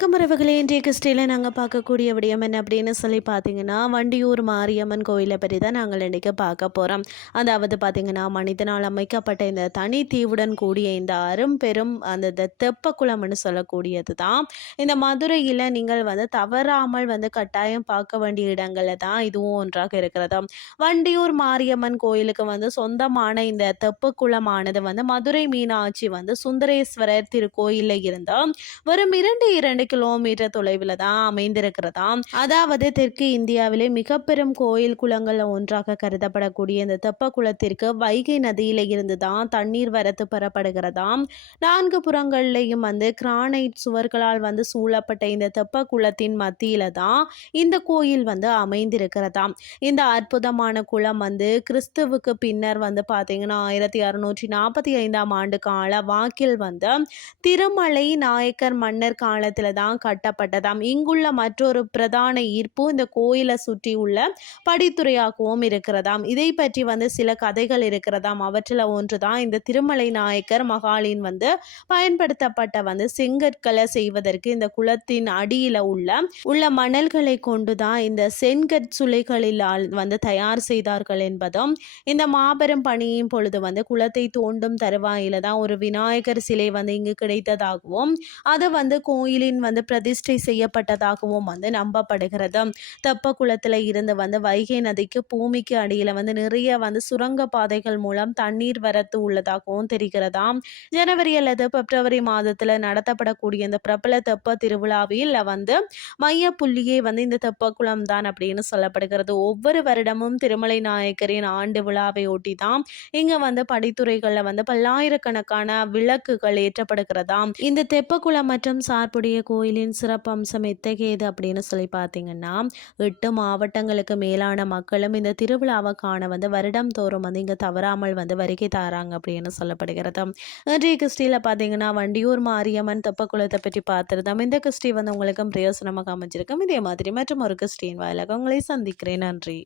உறவுகளே இன்றைய கிறிஸ்டியில் நாங்கள் பார்க்கக்கூடிய விடயம் என்ன அப்படின்னு சொல்லி பார்த்தீங்கன்னா வண்டியூர் மாரியம்மன் கோயிலை பற்றி தான் நாங்கள் இன்றைக்கி பார்க்க போகிறோம் அதாவது பார்த்தீங்கன்னா மனிதனால் அமைக்கப்பட்ட இந்த தனி தீவுடன் கூடிய இந்த அரும்பெரும் அந்த தெப்பக்குளம்னு சொல்லக்கூடியது தான் இந்த மதுரையில் நீங்கள் வந்து தவறாமல் வந்து கட்டாயம் பார்க்க வேண்டிய இடங்களில் தான் இதுவும் ஒன்றாக இருக்கிறது. வண்டியூர் மாரியம்மன் கோயிலுக்கு வந்து சொந்தமான இந்த தெப்பக்குளமானது வந்து மதுரை மீனாட்சி வந்து சுந்தரேஸ்வரர் திருக்கோயிலில் இருந்தால் வரும் இரண்டு இரண்டு கிலோமீட்டர் தொலைவில் தான் அமைந்திருக்கிறதாம் அதாவது தெற்கு இந்தியாவிலே மிக பெரும் கோயில் குளங்கள் ஒன்றாக கருதப்படக்கூடிய இந்த தெப்ப குளத்திற்கு வைகை நதியில இருந்து தான் தண்ணீர் வரத்து பெறப்படுகிறதாம் நான்கு புறங்கள்லையும் வந்து கிரானைட் சுவர்களால் வந்து சூழப்பட்ட இந்த தெப்ப குளத்தின் மத்தியில தான் இந்த கோயில் வந்து அமைந்திருக்கிறதாம் இந்த அற்புதமான குளம் வந்து கிறிஸ்துவுக்கு பின்னர் வந்து பார்த்தீங்கன்னா ஆயிரத்தி அறுநூற்றி நாற்பத்தி ஐந்தாம் ஆண்டு கால வாக்கில் வந்து திருமலை நாயக்கர் மன்னர் காலத்தில் தான் கட்டப்பட்டதாம். இங்குள்ள மற்றொரு பிரதான ஈர்ப்பு இந்த கோயிலை சுற்றி உள்ள படித்துறையாகவும் இருக்கிறதாம். இதை பற்றி வந்து சில கதைகள் இருக்கிறதாம். அவற்றில் ஒன்று தான் இந்த திருமலை நாயக்கர் மகாலின் வந்து பயன்படுத்தப்பட்ட வந்து செங்கற்களை செய்வதற்கு இந்த குளத்தின் அடியில் உள்ள உள்ள மணல்களை கொண்டு தான் இந்த செங்கற் சுளைகளில் வந்து தயார் செய்தார்கள் என்பதும் இந்த மாபெரும் பணியின் பொழுது வந்து குளத்தை தோண்டும் தருவாயில தான் ஒரு விநாயகர் சிலை வந்து இங்கு கிடைத்ததாகவும் அது வந்து கோயிலின் வந்து பிரதிஷ்டை செய்யப்பட்டதாகவும் வந்து நம்பப்படுகிறது. தெப்ப குளத்தில் இருந்து வந்து வைகை நதிக்கு பூமிக்கு அடியில் வந்து நிறைய வந்து சுரங்க பாதைகள் மூலம் தண்ணீர் வரத்து உள்ளதாகவும் தெரிகிறதாம். ஜனவரி அல்லது பிப்ரவரி மாதத்தில் நடத்தப்படக்கூடிய இந்த பிரபல தெப்ப திருவிழாவில் வந்து மைய புள்ளியே வந்து இந்த தெப்பக்குளம் தான் அப்படின்னு சொல்லப்படுகிறது. ஒவ்வொரு வருடமும் திருமலை நாயக்கரின் ஆண்டு விழாவை ஒட்டி தான் இங்க வந்து படித்துறைகளில் வந்து பல்லாயிரக்கணக்கான விளக்குகள் ஏற்றப்படுகிறதாம். இந்த தெப்பக்குளம் மற்றும் சார்புடைய கோயிலின் சிறப்பம்சம் எத்தகையது அப்படின்னு சொல்லி பார்த்தீங்கன்னா எட்டு மாவட்டங்களுக்கு மேலான மக்களும் இந்த திருவிழாவை காண வந்து வருடம் தோறும் வந்து இங்கே தவறாமல் வந்து வருகை தாராங்க அப்படின்னு சொல்லப்படுகிறது. இன்றைய கிறிஸ்டியில் பார்த்தீங்கன்னா வண்டியூர் மாரியம்மன் தெப்பக்குளத்தை பற்றி பார்த்துருந்தோம். இந்த கிறிஸ்டி வந்து உங்களுக்கும் பிரயோசனமாக அமைஞ்சிருக்கும். இதே மாதிரி மற்றும் ஒரு கிறிஸ்டின் வாயிலாக உங்களை சந்திக்கிறேன். நன்றி.